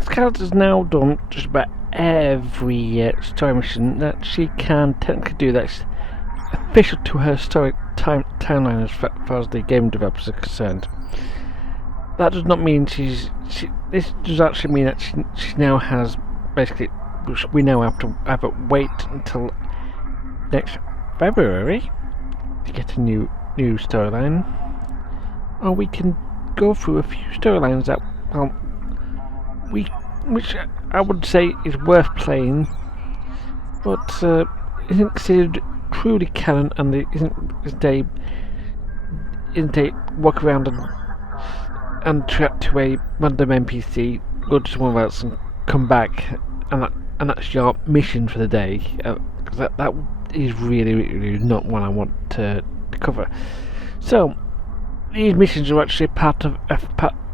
Scarlett has now done just about every story mission that she can technically do that's official to her story timeline as far as the game developers are concerned. That does not mean this does actually mean that she now has basically, we now have to either wait until next February to get a new storyline, or we can go through a few storylines that which I would say is worth playing, but isn't considered truly canon, and isn't a walk around and chat to a random NPC, go to someone else and come back, and that's your mission for the day. That is really not what I want to cover. So these missions are actually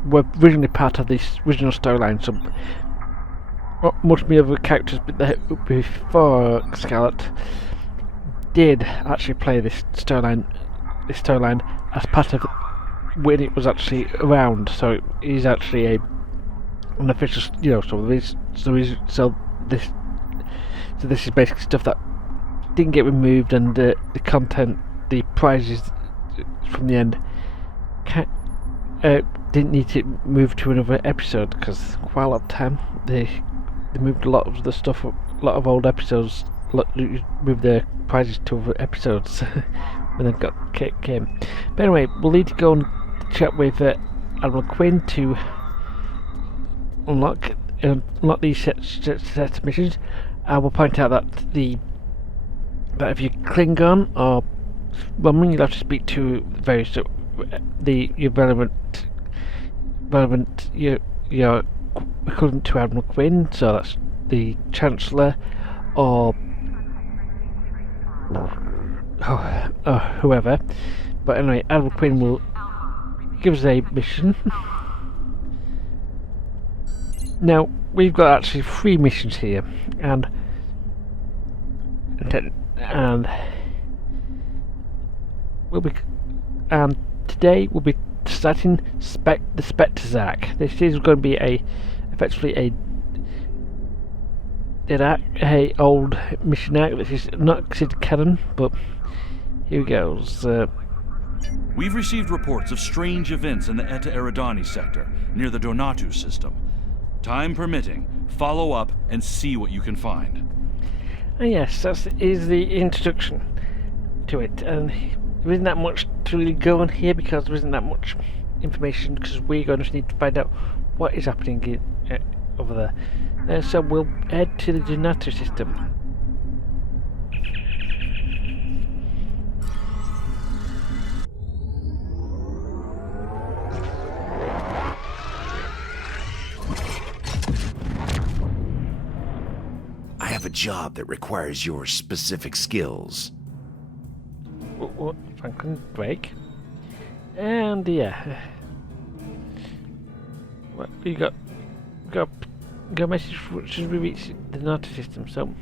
were originally part of this original storyline. So much of the other characters before Scarlett did actually play this storyline as part of when it was actually around. So it is actually an official, So this is basically stuff that didn't get removed, and the content, the prizes from the end, didn't need to move to another episode, because while at the time they moved a lot of the stuff, a lot of old episodes, moved their prizes to other episodes when they came. But anyway, we'll need to go and chat with Admiral Quinn to unlock these sets of missions. I will point out that if you Klingon or Roman, you'll have to speak to various your relevant your equivalent to Admiral Quinn, so that's the Chancellor or whoever. But anyway, Admiral Quinn will give us a mission. Now we've got actually 3 missions here, and today we'll be starting the Spectres Act. This is going to be effectively a old mission act, which is not considered canon, but here it goes. We've received reports of strange events in the Eta Eridani sector, near the Donatu system. Time permitting, follow up and see what you can find. And yes, that is the introduction to it, and there isn't that much to really go on here because there isn't that much information, because we're going to need to find out what is happening over there. So we'll head to the Donatu system. I have a job that requires your specific skills. What? Franklin Drake? And yeah. What we got a message should we reach the Donatu system. So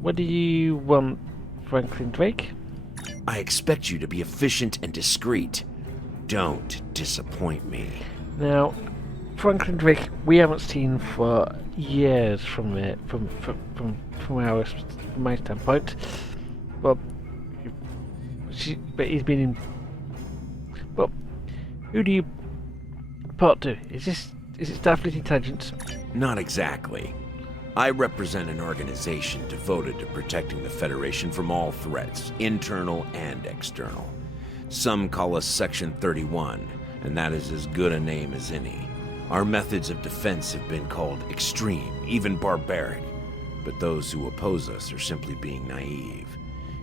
what do you want, Franklin Drake? I expect you to be efficient and discreet. Don't disappoint me. Now, Franklin Drake, we haven't seen for years from my standpoint. But he's been in. Well, who do you report to? Is it Starfleet Intelligence? Not exactly. I represent an organization devoted to protecting the Federation from all threats, internal and external. Some call us Section 31, and that is as good a name as any. Our methods of defense have been called extreme, even barbaric, but those who oppose us are simply being naive.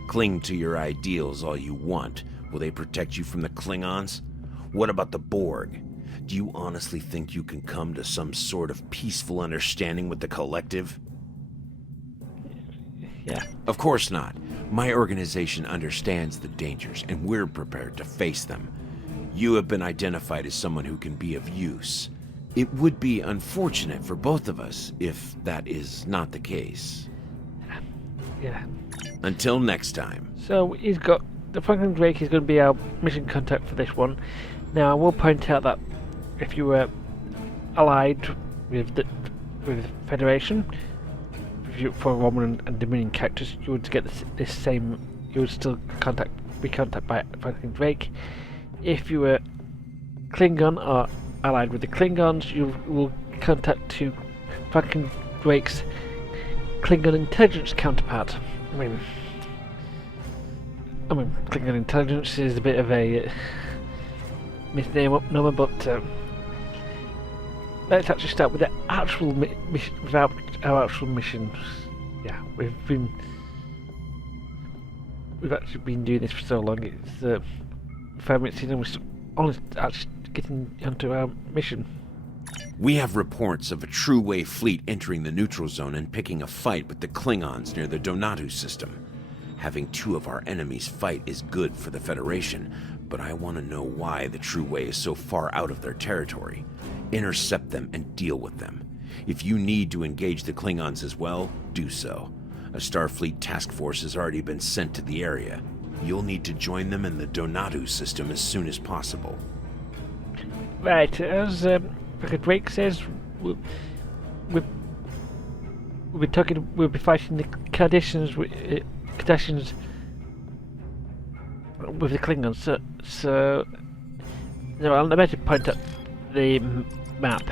Cling to your ideals all you want. Will they protect you from the Klingons? What about the Borg? Do you honestly think you can come to some sort of peaceful understanding with the Collective? Yeah. Of course not. My organization understands the dangers, and we're prepared to face them. You have been identified as someone who can be of use. It would be unfortunate for both of us if that is not the case. Yeah. Until next time. So he's got the Franklin Drake is going to be our mission contact for this one. Now I will point out that if you were allied with the Federation. For Roman and Dominion characters, you would get this same. You would still be contacted by Franklin Drake. If you were Klingon or allied with the Klingons, you will contact to Franklin Drake's Klingon intelligence counterpart. I mean, Klingon intelligence is a bit of a misnomer, but let's actually start with the actual mission. Without our actual missions, yeah, we've actually been doing this for so long. It's 5 minutes in, and we're only actually getting onto our mission. We have reports of a true-way fleet entering the neutral zone and picking a fight with the Klingons near the Donatu system. Having two of our enemies fight is good for the Federation, but I want to know why the true-way is so far out of their territory. Intercept them and deal with them. If you need to engage the Klingons as well, do so. A Starfleet task force has already been sent to the area. You'll need to join them in the Donatu system as soon as possible. Right, as Drake says, we'll be fighting the Cardassians with the Klingons. So I'm about to point up the map.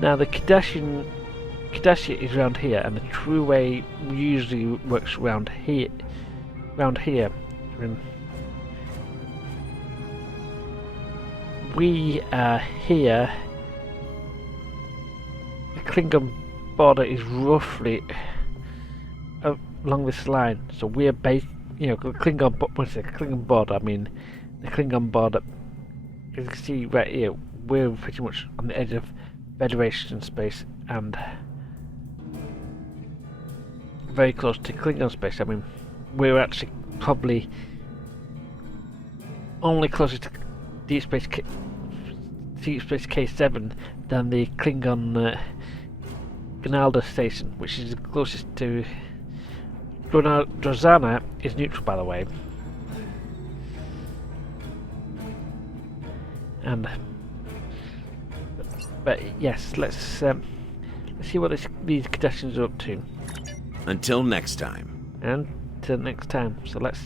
Now the Cardassian is around here, and the true way usually works around here. We are here. The Klingon border is roughly along this line, so we're based. You know, when I say Klingon border, I mean the Klingon border. As you can see right here, we're pretty much on the edge of Federation space and very close to Klingon space. I mean, we're actually probably only closer to Deep Space K7 than the Klingon Ganalda station, which is the closest to Drozana. Is neutral, by the way. And but yes, let's see what these Cardassians are up to. Until next time. Until next time. So let's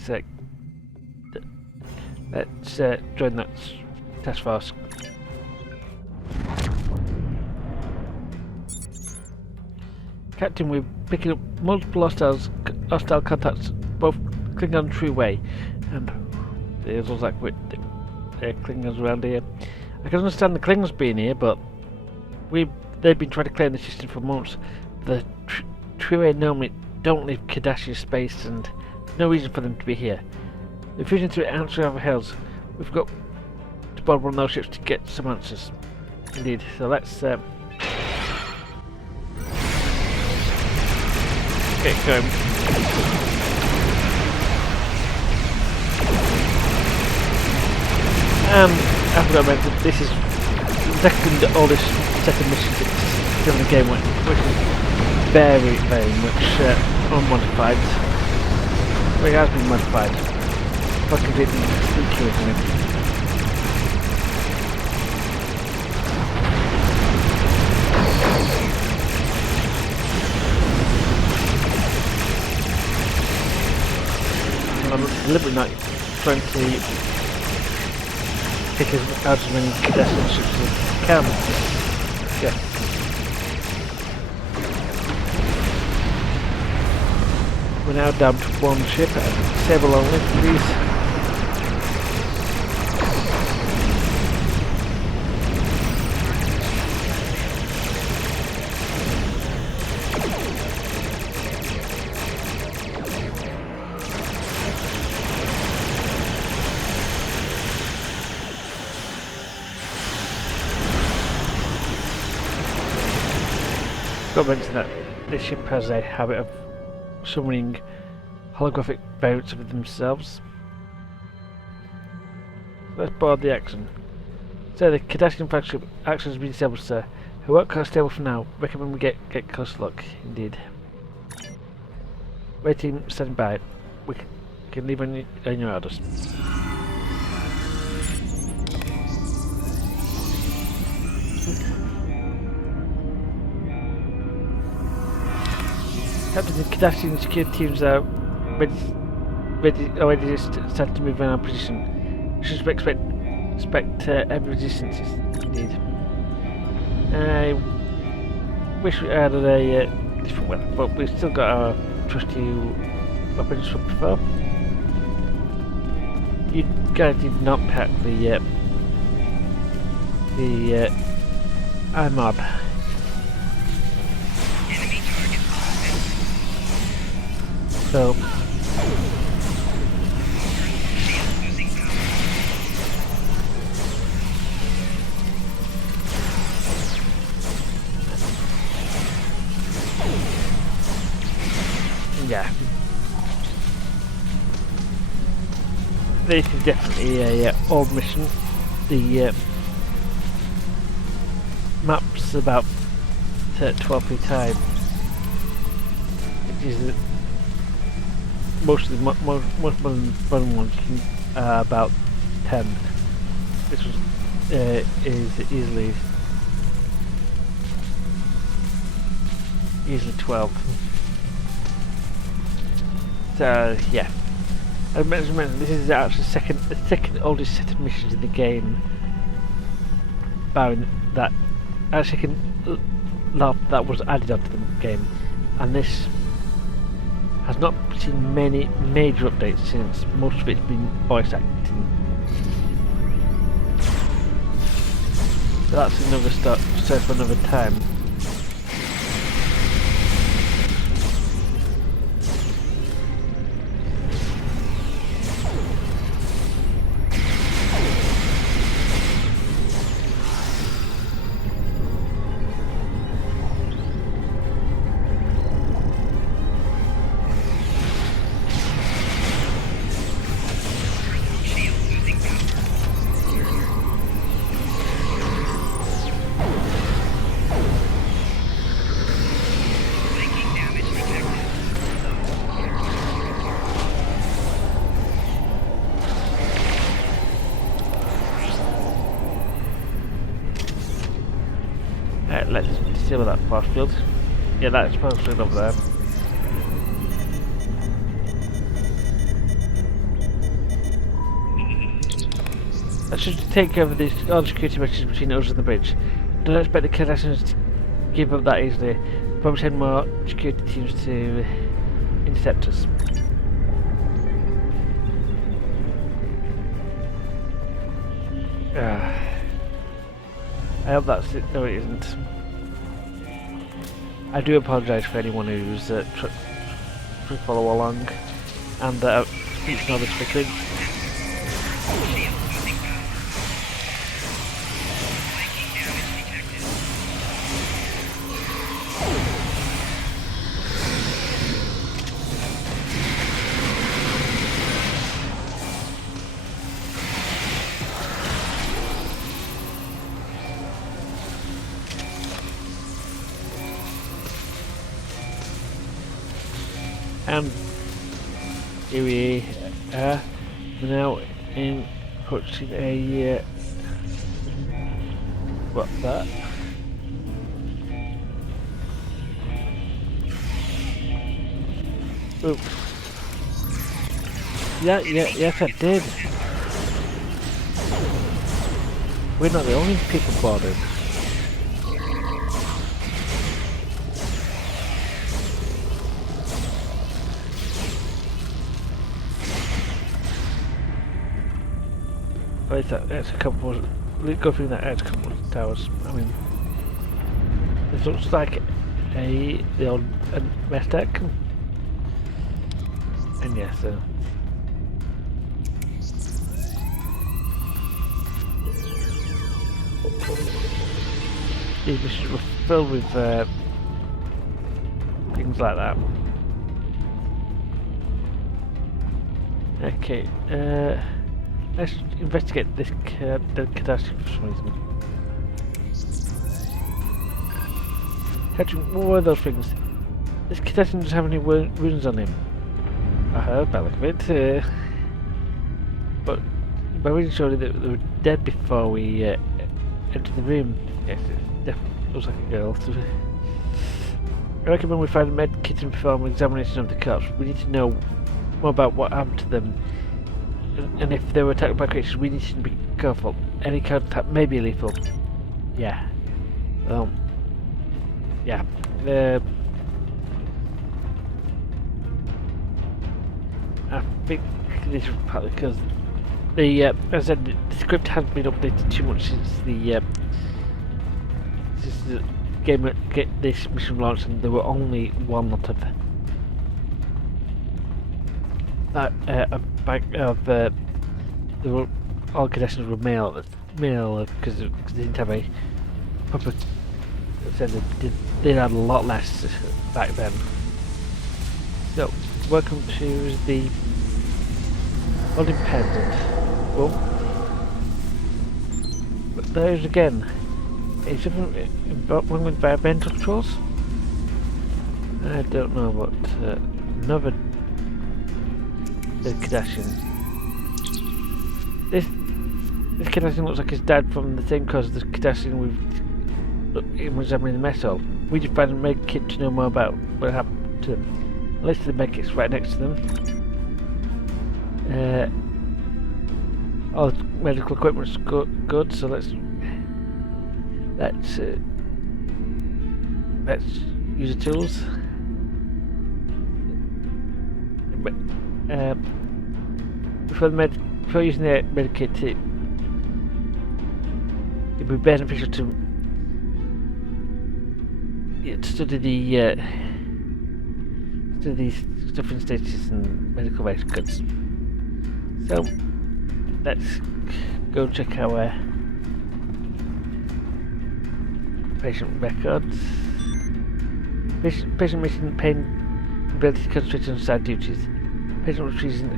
join that task force. Captain, we're picking up multiple hostile contacts, both Klingon and True Way, and there's looks like Klingons around here. I can understand the Klingons being here, but they've been trying to claim the system for months. The True Way normally don't leave Cardassian space, and no reason for them to be here. The fusion through answer over hills. We've got to board one of those ships to get some answers. Indeed. So let's get going. I forgot to mention, this is the second oldest set of missions in the game, which is very, very much unmodified. Well, it has been modified. Fucking didn't spooky, isn't it? I'm deliberately not trying to pick out as many Cardassian ships as I can. Yeah. We're now down to one ship, Sable only, please. Got to mention that this ship has a habit of summoning holographic variants of themselves. Let's board the action. So the Cardassian flagship action has been disabled, sir. Her work car is stable for now. Recommend we get close look. Indeed. Waiting, standing by. We can leave on your orders. Captain, the Kardashian security teams are already just started to move in our position. We should expect heavy resistance indeed. I wish we had a different weapon, but we've still got our trusty weapons from before. You guys did not pack the IMOB. So yeah, this is definitely a old mission. The map's about 12 feet high. It is most of the most modern ones are about 10. This was is easily 12. So yeah, as mentioned, this is actually the second oldest set of missions in the game, barring that second lot that was added onto the game, and this has not seen many major updates since most of it's been voice acting. But that's another story for another time. Let's see what that force field. Yeah, that's force field over there. That should take over all the security measures between us and the bridge. Don't expect the Kardashians to give up that easily. Probably send more security teams to intercept us. I hope that's it. No, it isn't. I do apologise for anyone who's trying to follow along and speaks another speaking. And here we are now in approaching a what's that? Oops. Yes I did. We're not the only people bothered. It's a couple of, go through that, it's a couple of towers. I mean, this looks like the old mess deck. And yeah, so. These missions were filled with things like that. Okay, let's investigate this the catastrophe for some reason. Catching, what were those things? This catastrophe doesn't have any wounds on him. I heard by the look of it. But by reading showed that they were dead before we entered the room. Yes, it definitely looks like a girl. I reckon when we find a med kit and perform an examination of the corpse, we need to know more about what happened to them. And if they were attacked by creatures, we need to be careful. Any contact may be lethal. Yeah. Yeah. I think this is partly because as I said, the script hasn't been updated too much since the this mission launched, and there were only one lot of there were all contestants were male because they didn't have a proper. Said they had a lot less back then. So, welcome to the Holding Pendant. Well, but there's again. Is something wrong with environmental controls? I don't know, but another Kardashian. This Kardashian looks like it's died from the same cause as the Kardashian we've examining the metal. We just found a med kit to know more about what happened to them. The list of the med kits right next to them. All the medical equipment's good, so let's use the tools. Before using the med kit, it'd be beneficial to study the stuff in status and medical records. So let's go check our patient records. Patient missing pain, ability to concentrate on side duties. Patient was using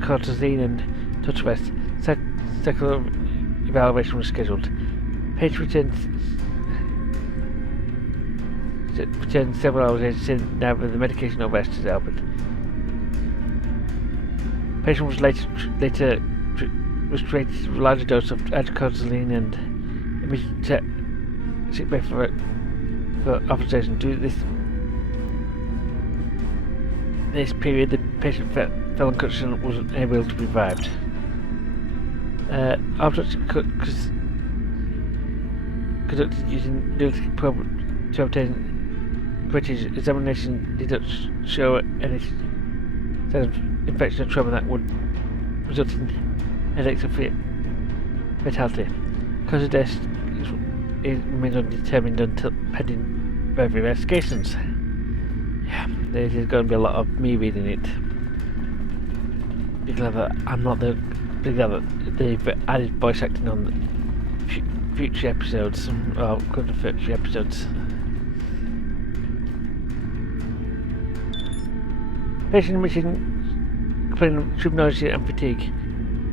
cortisone and touch rest. Cycle evaluation was scheduled. Patient returned several hours later, saying neither the medication or rest is helping. Patient was later was treated with a larger dose of cortisone and immediately sick bay for authorization. During this period, the patient fell unconscious and was unable to be revived. Autopsy conducted using realistic probe to obtain British examination did not show any sign of infection or trauma that would result in headaches or fatality. Cause of death remains undetermined until pending further investigations. Yeah, there's going to be a lot of me reading it. Be glad that I'm not the big glad that they've added voice acting on the future episodes, or current future episodes. Patient missing, complaining of extreme nausea and fatigue.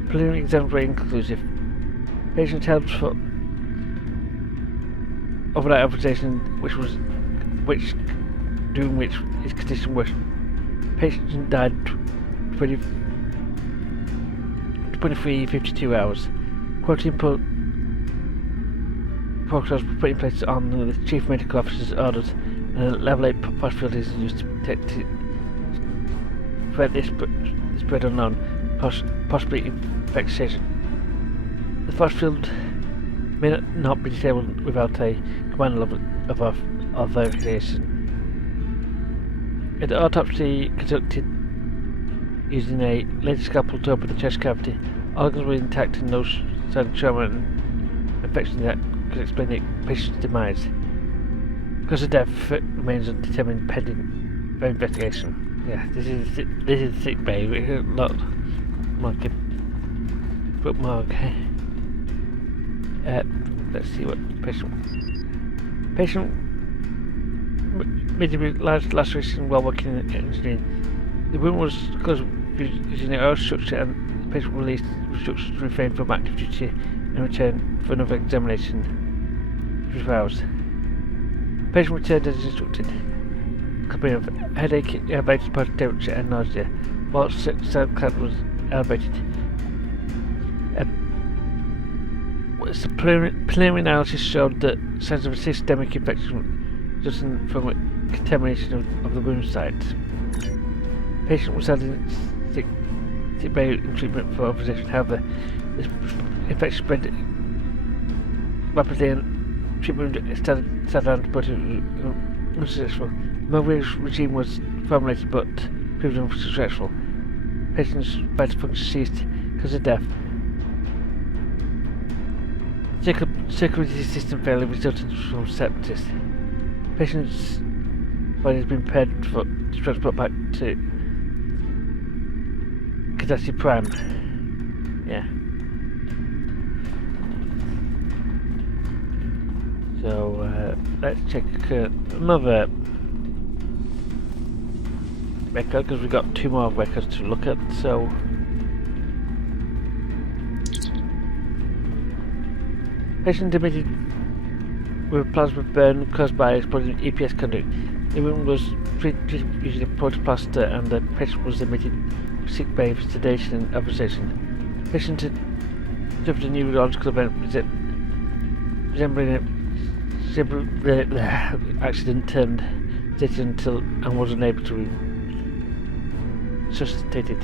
Preliminary exams were inconclusive. Patient held for overnight authorization, during which his condition worsened. Patient died 23:52 hours. Quality input protocols were put in place on the chief medical officer's orders, and a level 8 force field is used to protect this spread unknown, possibly infection. The force field may not be disabled without a command level of authorization. An autopsy conducted using a laser scalpel to open the chest cavity. Organs were intact and no sign of trauma and infection that could explain the patient's demise. Cause of death remains undetermined pending investigation. Yeah, this is sick bay. A lot market bookmark. Let's see what patient made a large laceration while working in engineering. The wound was caused using an oil structure, and the patient released instructions to refrain from active duty and return for another examination in 3 hours. Patient returned as instructed. Complaining of headache, elevated body temperature and nausea, while cell count was elevated. Preliminary analysis showed that signs of a systemic infection resulting from contamination of the wound site. Patient was held in sick bay in treatment for opposition. However, this infection spread rapidly and treatment started antibiotic unsuccessful. Malaria regime was formulated but proved unsuccessful. Patient's vital function ceased because of death. Circulatory system failure resulting from sepsis. Patient's body has been prepared for transport back to Kadasi Prime. Yeah. So let's check another record because we've got 2 more records to look at. So patient admitted with plasma burn caused by exploding EPS conduit. The wound was treated using a protoplaster and the patient was admitted to sick bay for sedation and observation. Patient had suffered a neurological event resembling a accident turned stated until and was unable to be resuscitated.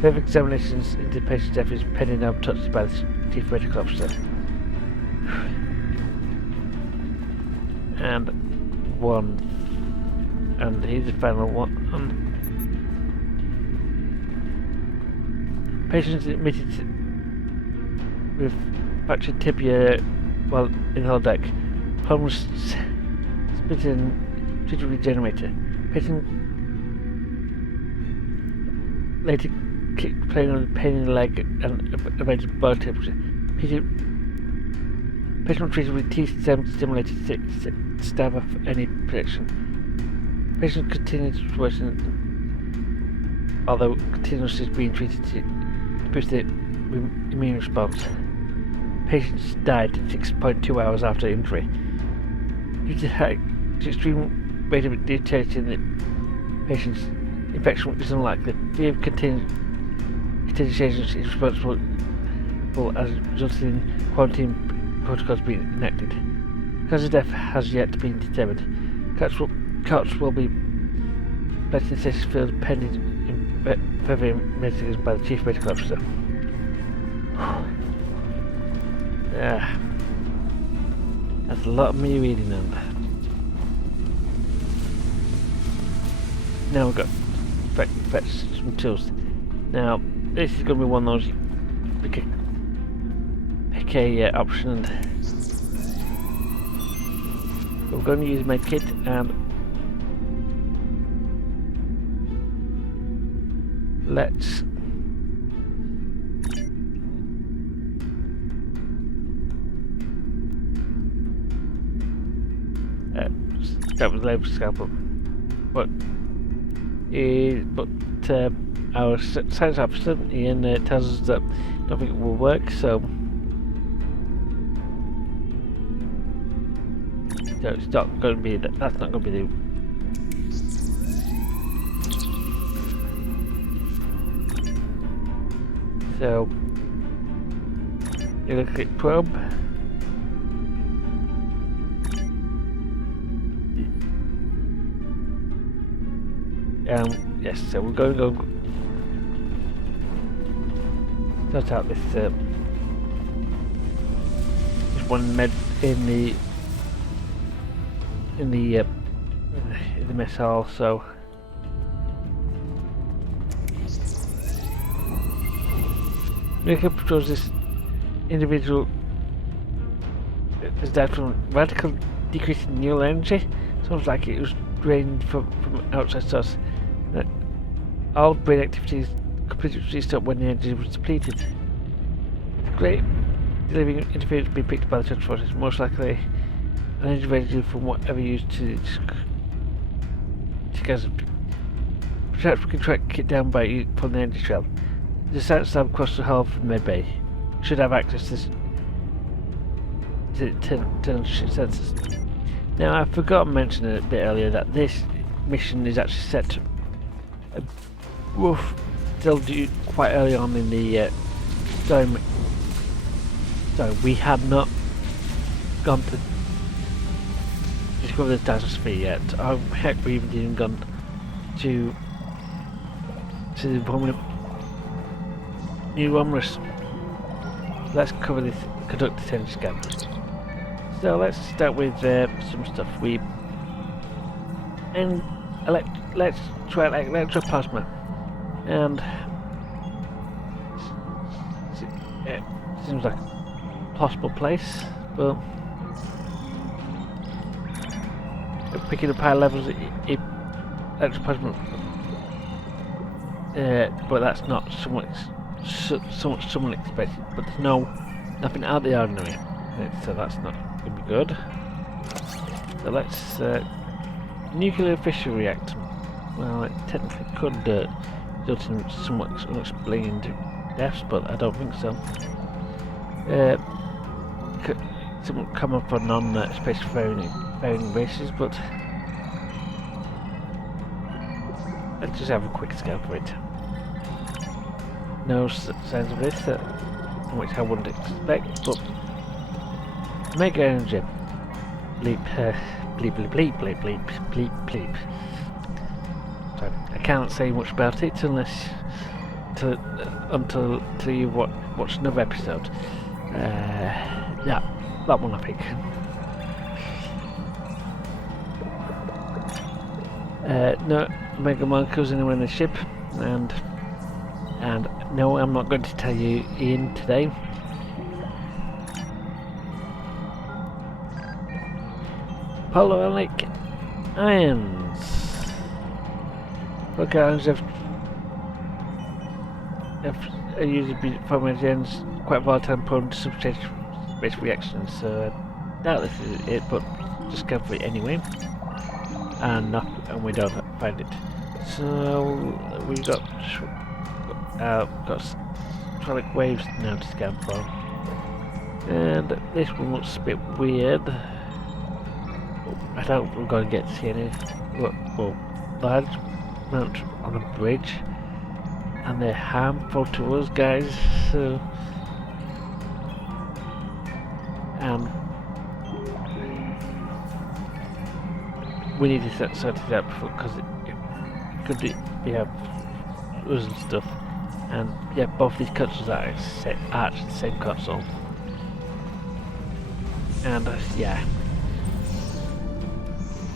Further examinations into the patient's death is pending and autopsy by the chief medical officer. And 1, and here's the final one. Patients admitted with fractured tibia while in holodeck. Home was split in treated with generator. Patient later kicked playing on pain in the leg and evaded body temperature. Patient treated with T-stimulated stab off any protection. Patient continued to worsen, although continuously being treated to boost the immune response. Patient died 6.2 hours after injury. Due to extreme rate of deterioration in the patient's infection is unlikely. Fear of contagious agents is responsible as resulting in quarantine protocols being enacted. Cause of death has yet to be determined. Cots will be placed in stasis field pending further investigations by the chief medical officer. That's a lot of me reading on that. Now we've got fetch some tools. Now this is going to be one of those pick a option, and we're going to use medkit and let's start with label scalpel. But our science officer Ian tells us that I don't think it will work, so it's not going to be that's not going to be the so you're going to click probe. Yes, so we're going to go sort out this one med in the mess hall. So makeup shows this individual has died from radical decrease in neural energy. Sounds like it was drained from outside source. All brain activities completely restored when the energy was depleted. Great delivering interference being picked up by the transporters, most likely an energy residue from whatever used to gas. Perhaps we can track it down from the energy trail. The science lab across the hall from medbay should have access to sensors. Now I forgot to mention a bit earlier that this mission is actually set to still do quite early on in the story. So we had not gone to discovered the data sphere yet. Oh heck, we haven't even gone to the prominent new Romulus. Let's cover this, conduct the energy scan. So let's start with some stuff. Let's try electroplasma, and it seems like a possible place, but picking up high levels of electroplasma, but that's not so much someone expected. But there's nothing out of the ordinary, so that's not going to be good. So let's nuclear fission reactor. Well, it technically could result in somewhat unexplained deaths, but I don't think so. Somewhat common for non-space varying races, but let's just have a quick scan for it. No signs of this, which I wouldn't expect, but mega energy. Bleep, bleep, bleep, bleep, bleep, bleep, bleep, bleep. So I can't say much about it until you watch another episode. Yeah, that one I think. No mega molecules anywhere in the ship, and no, I'm not going to tell you Ian today. Polyronic ions. Look, ions are usually forming ions quite volatile and prone to substantial space reactions, so I doubt this is it, but just go for it anyway. And we don't find it. So we got sonic waves now to scan for, and this one looks a bit weird. I doubt we're going to get to see any large amount on a bridge, and they're harmful to us guys. So we need to sort it out before, because it could be us and stuff. And yeah, both these consoles are actually the same console. And yeah,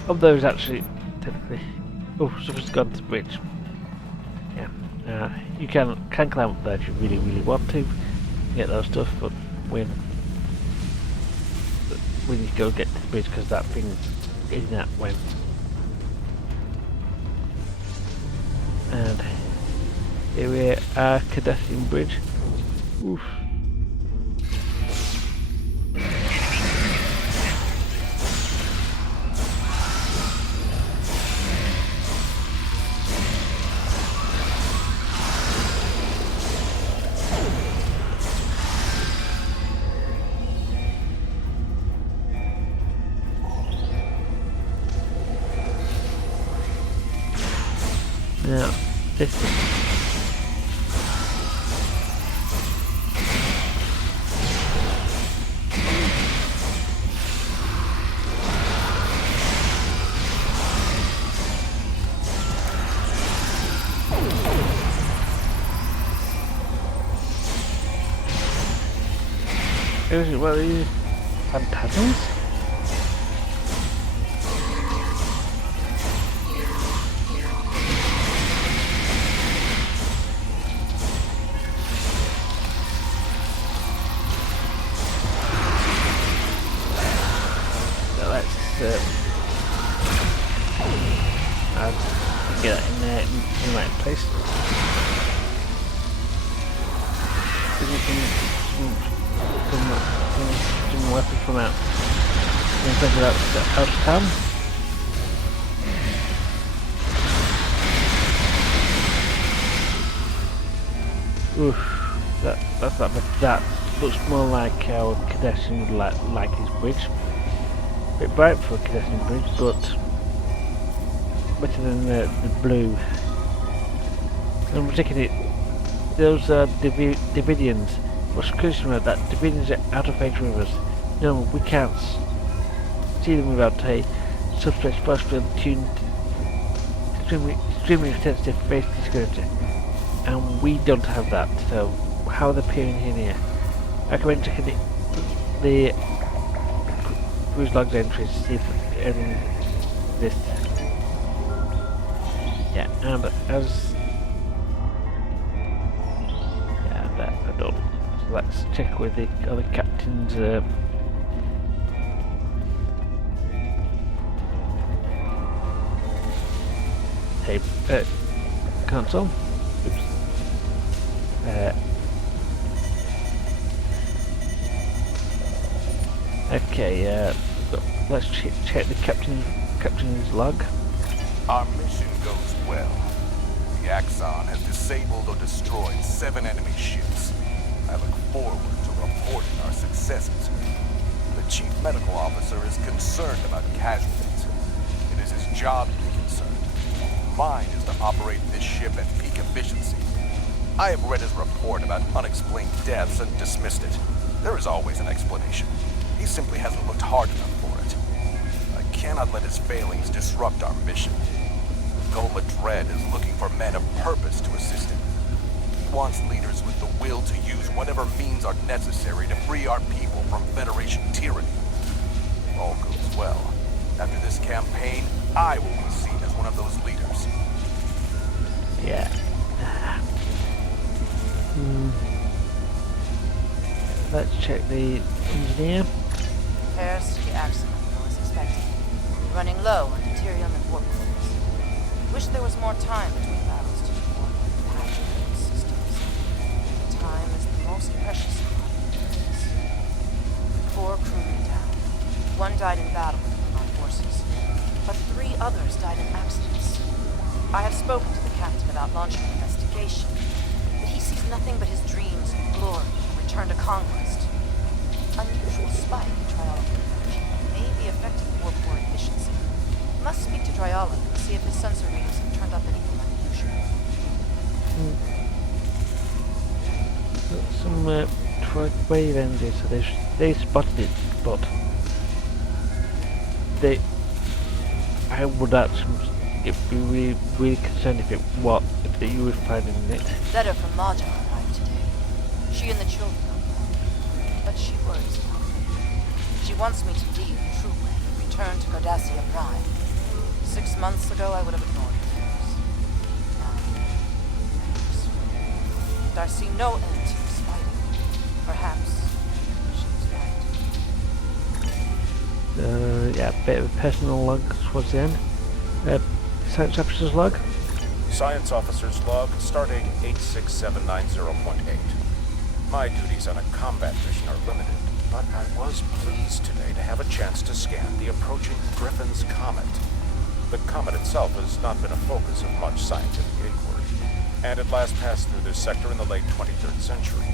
of those actually, technically, oh, something's gone to the bridge. Yeah, you can climb up there if you really want to get those stuff, but we need to go get to the bridge because that thing is that way. And here we are, Cardassian Bridge. Oof. Now, this what are these phantasms? I'll get that in there in the right place. Some weapons from out. Think about out of town. Oof, that's that. That looks more like how Cardassian would like his bridge. A bit bright for a Cardassian bridge, but better than the blue. I'm taking it. Those are Davidians. What's curious about that? Davidians are out of phase with us. No, we can't see them without a suspects possibly tuned extremely sensitive face security, and we don't have that. So how are they appearing in here? I recommend checking the cruise logs entries to see if anything exists. Yeah, and as that I don't. So let's check with the other captain's console. Oops. Okay. Let's check the captain's log. Our mission goes well. The Axon has disabled or destroyed 7 enemy ships. I look forward to reporting our successes. The Chief Medical Officer is concerned about casualties. It is his job to be concerned. Mine is to operate this ship at peak efficiency. I have read his report about unexplained deaths and dismissed it. There is always an explanation. He simply hasn't looked hard enough for it. I cannot let his failings disrupt our mission. Goma Dread is looking for men of purpose to assist him. He wants leaders with the will to use whatever means are necessary to free our people from Federation tyranny. If all goes well, after this campaign, I will be seen as one of those leaders. Yeah. Let's check the engineer. Repairs to the accident as expected. Running low on deuterium and warp cores. Wish there was more time between battles to perform patchwork systems. Time is the most precious commodity. 4 crewmen down. 1 died in battle with our forces, but 3 others died in accidents. I have spoken to the captain about launching an investigation, but he sees nothing but his dreams of glory and return to conquest. Unusual spike in triolic energy may be affecting warp core efficiency. Must speak to Triolic and see if his sensor readings have turned up anything unusual. Some wave energy, so they spotted it, but I would actually be really concerned if you were finding it. Letter from Maja arrived today. She and the children are well, but she worries about me. She wants me to leave the troop and return to Cardassia Prime. 6 months ago, I would have ignored her letters. Now, and I see no end to this fighting. Perhaps she's right. Yeah, a bit of a personal log towards the end. Science officer's log. Science Officer's Log, stardate 86790.8. My duties on a combat mission are limited, but I was pleased today to have a chance to scan the approaching Griffin's Comet. The comet itself has not been a focus of much scientific inquiry, and it last passed through this sector in the late 23rd century.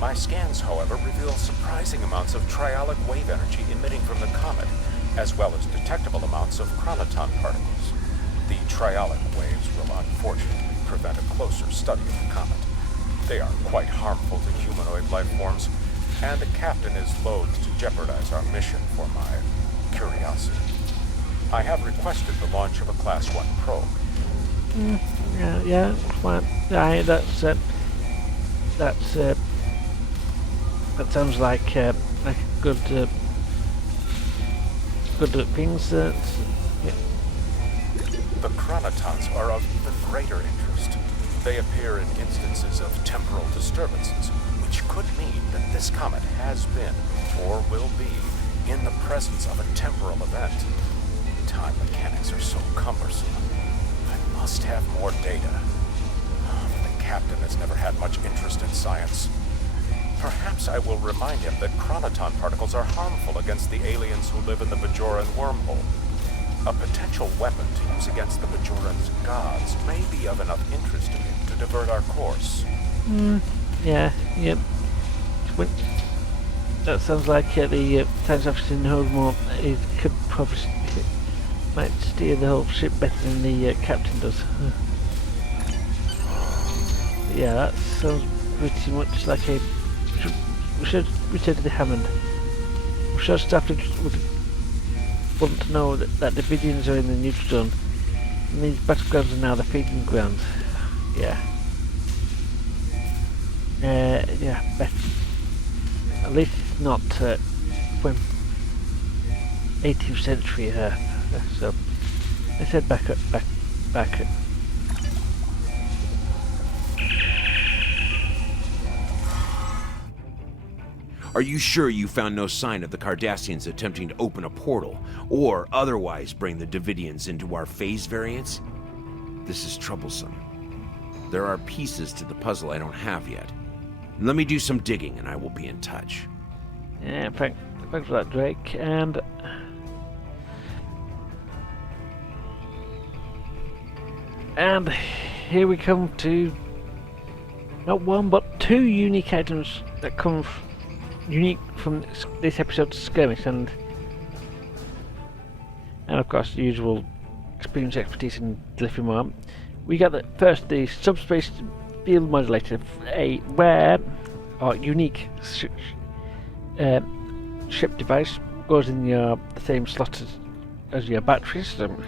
My scans, however, reveal surprising amounts of triolic wave energy emitting from the comet, as well as detectable amounts of chronoton particles. The triolic waves will unfortunately prevent a closer study of the comet. They are quite harmful to humanoid life forms, and the captain is loath to jeopardize our mission for my curiosity. I have requested the launch of a Class 1 probe. Yeah, fine. Yeah, that sounds like good things. Yeah. The chronotons are of even greater interest. They appear in instances of temporal disturbances, which could mean that this comet has been, or will be, in the presence of a temporal event. Time mechanics are so cumbersome. I must have more data. The captain has never had much interest in science. Perhaps I will remind him that chronoton particles are harmful against the aliens who live in the Bajoran wormhole. A potential weapon to use against the Bajoran's gods may be of enough interest to him to divert our course. Yep. That sounds like the science officer in Holdmore could probably might steer the whole ship better than the captain does. Yeah, that sounds pretty much like a. We should return to the Hammond. We should start with want to know that the Vidians are in the neutral zone, and these battlegrounds are now the feeding grounds. Yeah. Yeah, best. At least it's not when 18th century Earth. So let's head back up. Are you sure you found no sign of the Cardassians attempting to open a portal, or otherwise bring the Davidians into our phase variants? This is troublesome. There are pieces to the puzzle I don't have yet. Let me do some digging and I will be in touch. Yeah, thanks for that, Drake. And here we come to not one but two unique items that come unique from this episode of Skirmish, and of course the usual experience, expertise and delivery more. We got first the subspace field modulator, a unique ship device, goes in the same slot as your battery system.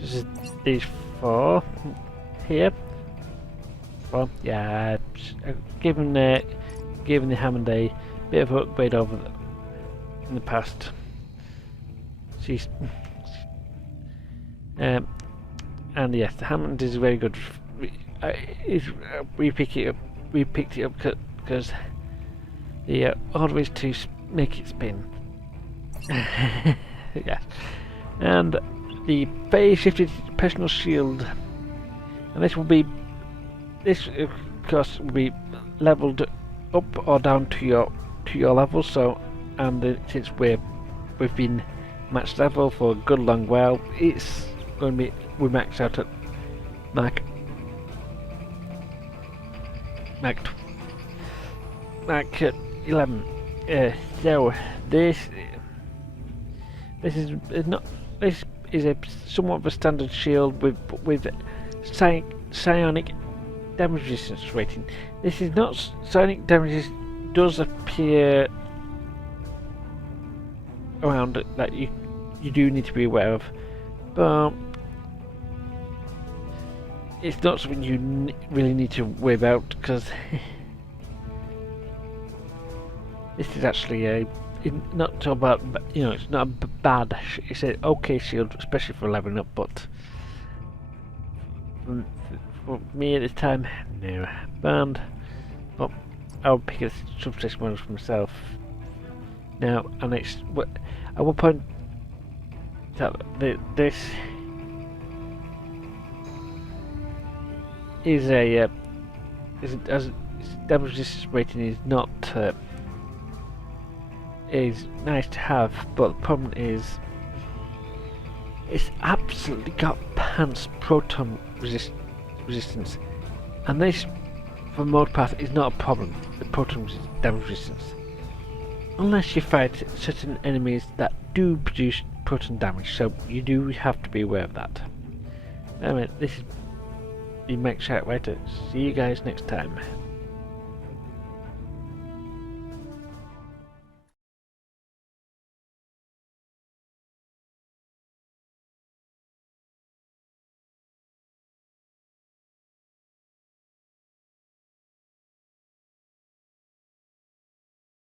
This is these four here. Well, yeah, given the Hammond a bit of an upgrade over in the past. She's and yes, the Hammond is very good. We picked it up because the order is to make it spin. Yes, and the phase shifted personal shield, and this of course will be leveled up or down to your level. So, and since we've been max level for a good long while, it's going to be we max out at Mach 11. So this is a somewhat of a standard shield with psionic damage resistance rating. This is not psionic damage, does appear around that you do need to be aware of, but it's not something you really need to worry about, because this is actually not so bad. It's not a bad. It's an okay shield, especially for leveling up. But for me at this time, no. Banned. Well, I'll pick a substation model for myself now, and it's I will point that this is a as damage resistance rating is not is nice to have, but the problem is it's absolutely got pants proton resistance, and this for the most part is not a problem, the proton damage resistance, unless you fight certain enemies that do produce proton damage. So you do have to be aware of that. Anyway, this is the Mike Shark Writer. See you guys next time.